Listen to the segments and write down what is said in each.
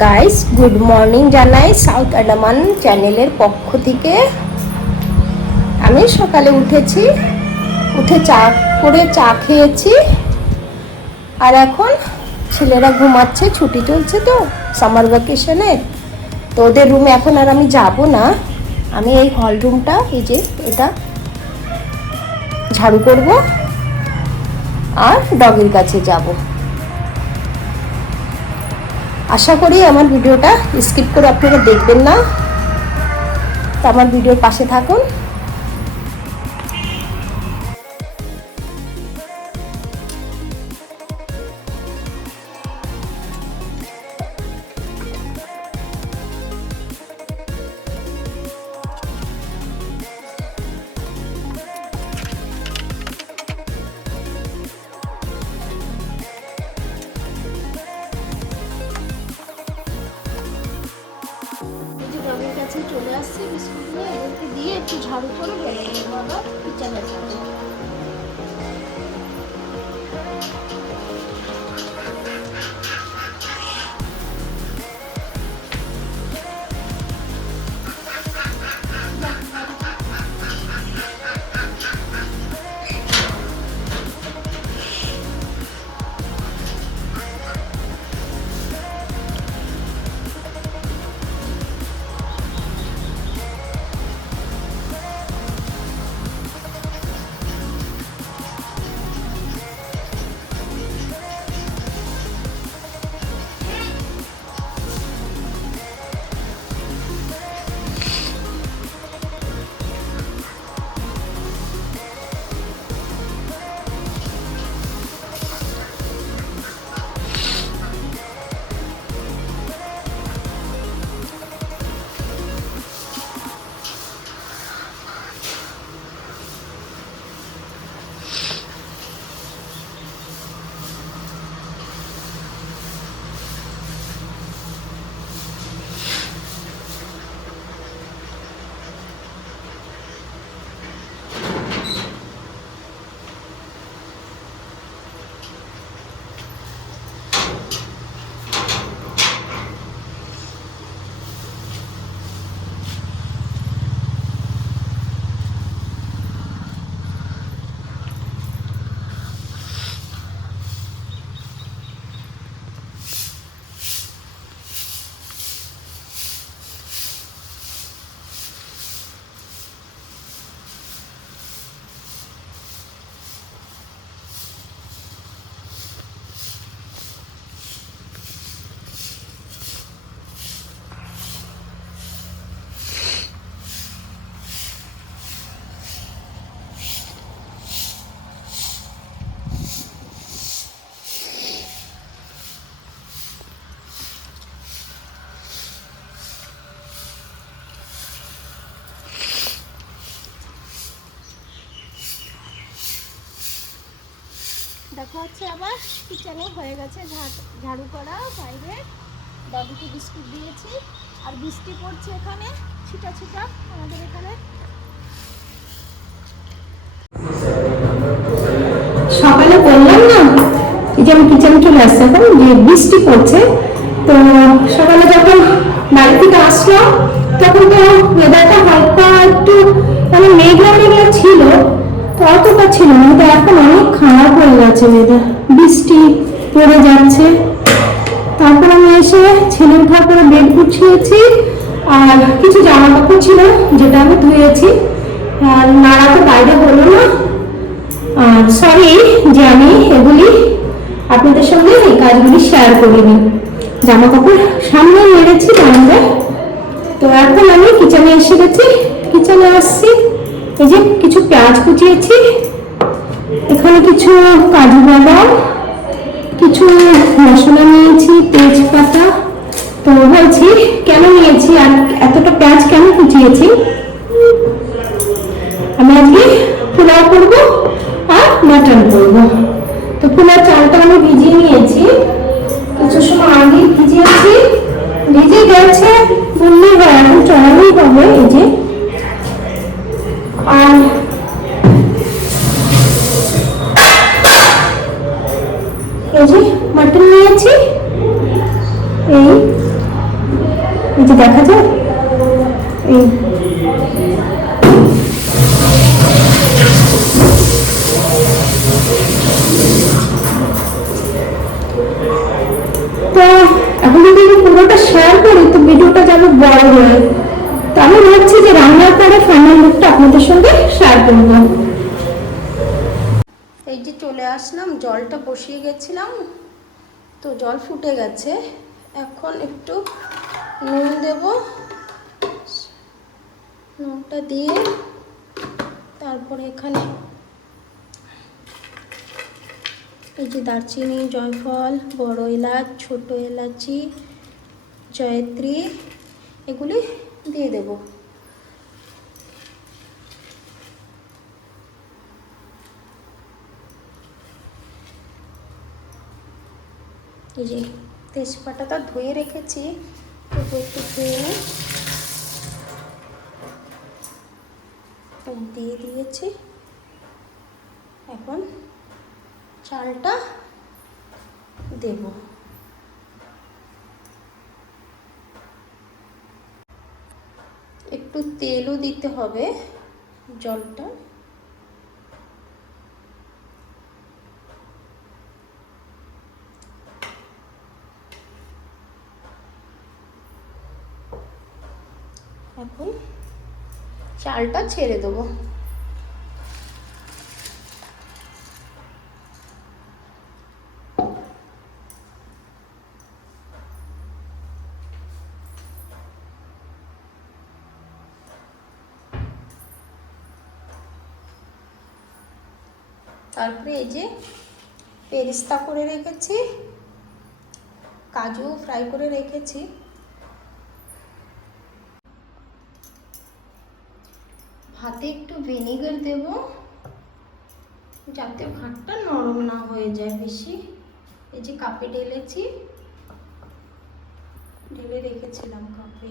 Guys good morning জানাই south Andaman চ্যানেলের পক্ষ থেকে। আমি সকালে উঠে চা খেয়েছি, আর এখন ছেলেরা ঘুমাচ্ছে, ছুটি চলছে তো সামার ভ্যাকেশনে। তো ওদের রুমে এখন আর আমি যাব না, আমি এই হল রুমটা এটা ঝাড়ু করব আর ডগের কাছে যাব। আশা করি আমার ভিডিওটা স্কিপ করে আপনারা দেখবেন না, তো আমার ভিডিওর পাশে থাকুন। ডগের কাছে চলে আসছি, বিস্কুটগুলো এদেরকে দিয়ে একটু ঝাড়ু করে বেড়ে নেবো আবার কিচেনে যাবো। দেখো হচ্ছে আবার কিচেনে হয়ে গেছে ঝাড়ু করা, বাইরে ডগিকে বিস্কুট দিয়েছি, আর বৃষ্টি পড়ছে এখানে ছিটা ছিটা আমাদের এখানে। সকালে বললাম না যে আমি কিচেনে চলে আসছি, এখন যে বৃষ্টি পড়ছে। তো সকালে যখন বাড়ি থেকে আসলাম তখন তো ওয়েদারটা হালকা একটু মানে মেঘলা মেঘলা ছিল, তো অতটা ছিল না, কিন্তু এখন অনেক খারাপ হয়ে গেছে ওয়েদার, বৃষ্টি পড়ে যাচ্ছে। তারপর আমি এসে ছেলে উঠার পরে বেড গুছিয়েছি, আর কিছু জামা কাপড় ছিল যেটা আমি ধুয়েছি, আর নাড়া তো বাইরে হলো না। আর সরি যে আমি এগুলি আপনাদের সঙ্গে এই কাজগুলি শেয়ার করিনি, জামা কাপড় সামনে মেরেছি বারান্দায়। তো এখন আমি কিচেনে এসে গেছি, কিচেনে আসছি, এই যে কিছু পেঁয়াজ কুচিয়েছি, এখানে কিছু কাজু বাদাম, কিছু মশলা নিয়েছি, তেজপাতা। তো বলছি কেন নিয়েছি আর এতটা পেঁয়াজ কেন কুচিয়েছি, আমি আজকে পোলাও করবো আর মাটন করবো। তো পোলাও চালটা আমি ভিজিয়ে নিয়েছি, কিছু সময় আগে ভিজিয়েছি, ভিজে গেছে বললে এখন চড়ানোই হবে। এই যে আর এই যে মাটন নিয়েছি, এই এই যে দেখা যায় এই তো এখন যদি আমি পুরোটা শেয়ার করি তো ভিডিওটা যাবে বড় হয়ে, তো আমি ভাবছি যে রান্নার পরে ফাইনাল লুকটা আপনাদের সঙ্গে শেয়ার করবো। এই যে চলে আসলাম, জলটা বসিয়ে গেছিলাম, তো জল ফুটে গেছে। এখন একটু নুন দেব, নুনটা দিয়ে তারপরে এখানে এই যে দারচিনি, জয়ফল, বড় এলাচ, ছোট এলাচি, জয়ত্রী এগুলি দিয়ে দেব। এই যে তেজপাতাটা ধুয়ে রেখেছি, একটু ধুয়ে নিই, দিয়ে দিয়েছি। এখন চালটা দেব। একটু তেলও দিতে হবে জলটা। এখন চালটা ছেড়ে দেবো। তারপরে এই যে পেরিস্তা করে রেখেছি, কাজু ফ্রাই করে রেখেছি, ভাতে একটু ভিনেগার দেব যাতে ভাতটা নরম না হয়ে যায় বেশি। এই যে কাপে ঢেলেছি, ঢেলে রেখেছিলাম কাপে,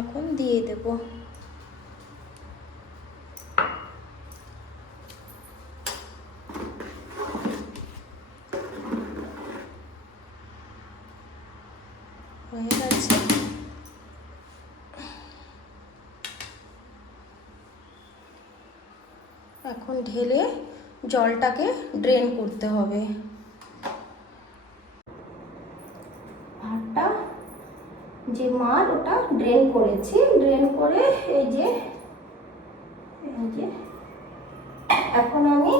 এখন দিয়ে দেব। হয়ে গেছে। এখন ঢেলে জলটাকে ড্রেন করতে হবে। ভাতটা যে মার ওটা ড্রেন করেছি, ড্রেন করে এই যে এখন আমি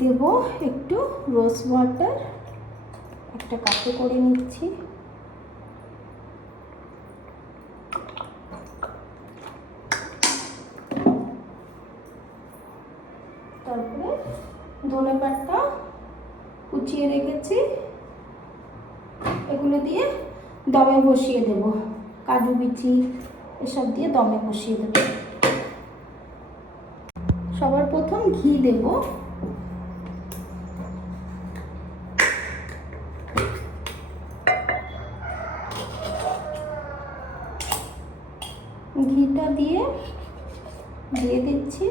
দেব একটু রোজ ওয়াটার, একটা কাপে করে নিচ্ছি। তারপরে ধনেপাতা কুচিয়ে রেখেছি, এগুলো দিয়ে দমে বসিয়ে দেব। কাজু বিচি এসব দিয়ে দমে বসিয়ে দেব। সবার প্রথম ঘি দেব, ঘিটা দিয়ে দিচ্ছি।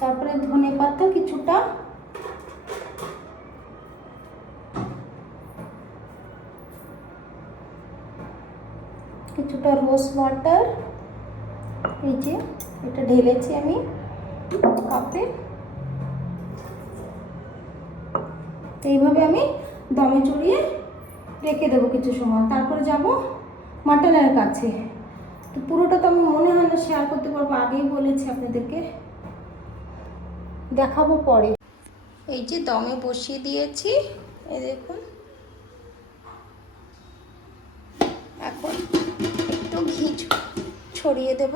তারপরে ধনেপাতা কিছুটা, কিছুটা রোজ ওয়াটার, এই যে এটা ঢেলেছি আমি কাপে। এইভাবে আমি দমে চড়িয়ে রেখে দেবো কিছু সময়। তারপরে যাব মাটনের কাছে। তো পুরোটা তো আমি মনে হয় না শেয়ার করতে পারবো, আগেই বলেছি আপনাদেরকে, দেখাবো পরে। এই যে দমে বসিয়ে দিয়েছি, এই দেখুন। এখন একটু ঘি ছড়িয়ে দেব।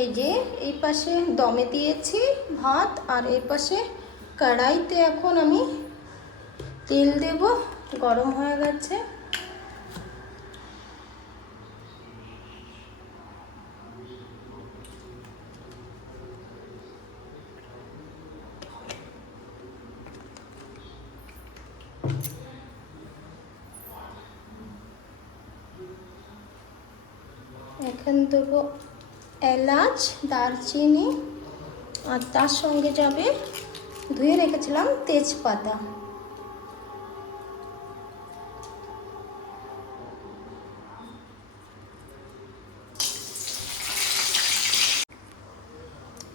এই যে এই পাশে দমে দিয়েছি ভাত, আর এই পাশে কড়াইতে এখন আমি তেল দেব। গরম হয়ে গেছে। এখন দেবো এলাচ, দারচিনি, আর তার সঙ্গে যাবে ধুয়ে রেখেছিলাম তেজপাতা।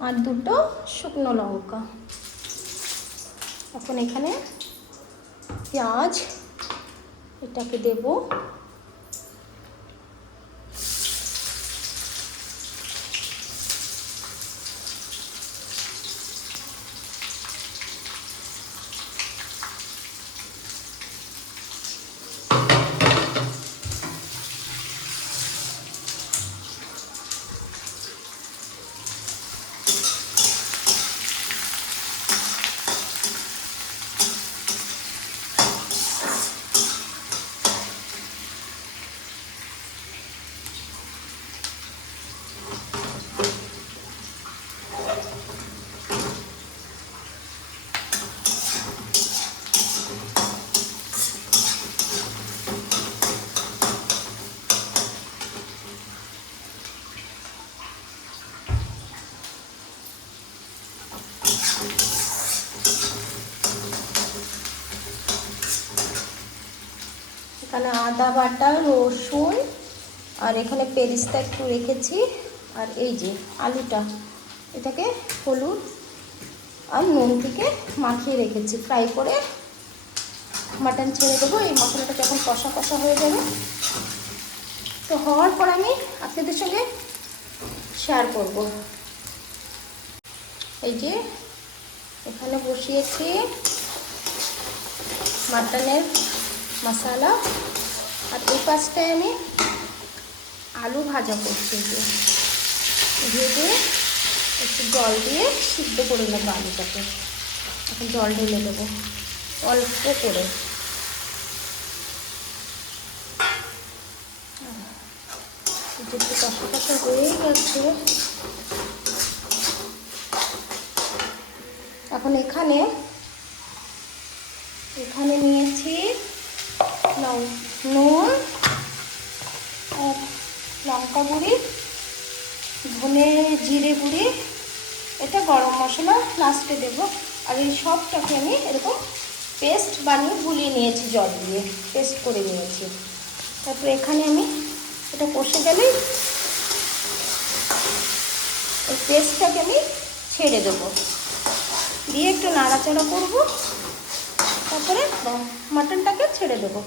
আর দুটো শুকনো লঙ্কা। এখন এখানে পেঁয়াজ এটাকে দেব। এখানে আদা বাটা, রসুন, আর এখানে পেরিস্তা একটু রেখেছি, আর এই যে আলুটা, এটাকে হলুদ আর নুন থেকে মাখিয়ে রেখেছি। ফ্রাই করে মাটন ছেড়ে দেবো। এই মশলাটা যখন কষা কষা হয়ে যাবে, তো হওয়ার পর আমি আপনাদের সঙ্গে শেয়ার করব। এই যে এখানে বসিয়েছি মাটনের মশলা, আর এই পাশটায় আমি আলু ভাজা করছি। ভেজে একটু জল দিয়ে সিদ্ধ করে নেবো আলুটাকে। এখন জল ঢেলে দেবো অল্প করে। একটু কষা কষা হয়ে গেছে। এখন এখানে নিয়েছি নুন, আর লঙ্কা গুঁড়ি, ধনে জিরে গুঁড়ি, এটা গরম মশলা লাস্টে দেবো। আর এই সবটাকে আমি এরকম পেস্ট বানিয়ে গুলিয়ে নিয়েছি, জল দিয়ে পেস্ট করে নিয়েছি। তারপরে এখানে আমি এটা কষে গেলেই এই পেস্টটাকে আমি ছেড়ে দেবো, দিয়ে একটু নাড়াচাড়া করবো, তারপরে মাটনটাকে ছেড়ে দেবো।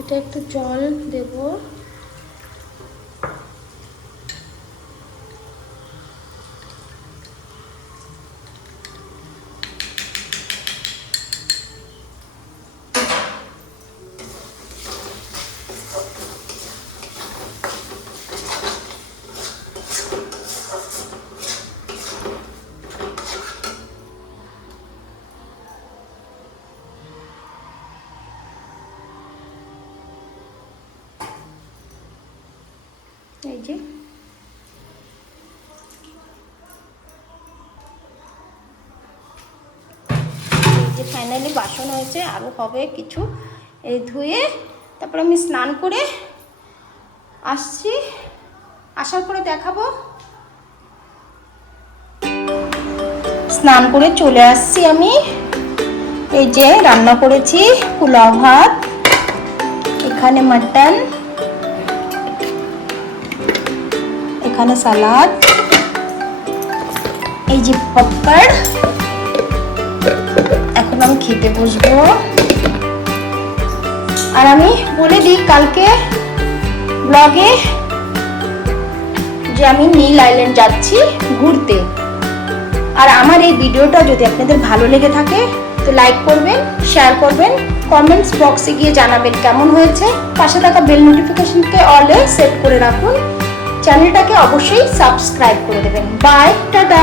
এটা একটু জল দেব। এই যে ফাইনালি বাসন হয়েছে, আরও হবে কিছু। এই ধুয়ে তারপরে আমি স্নান করে আসছি, আসার পরে দেখাবো। স্নান করে চলে আসছি আমি। এই যে রান্না করেছি পোলাও ভাত, এখানে মাটন, এখানে সালাদ, যে পপকর্ন, এখন আমি খেতে বসবো। আর আমি বলে দিই কালকে ব্লগে যে আমি নীল আইল্যান্ড যাচ্ছি ঘুরতে। আর আমার এই ভিডিওটা যদি আপনাদের ভালো লেগে থাকে তো লাইক করবেন, শেয়ার করবেন, কমেন্টস বক্সে গিয়ে জানাবেন কেমন হয়েছে। পাশে থাকা বেল নোটিফিকেশনকে অলে সেট করে রাখুন। চ্যানেলটাকে অবশ্যই সাবস্ক্রাইব করে দেবেন। Bye, tata.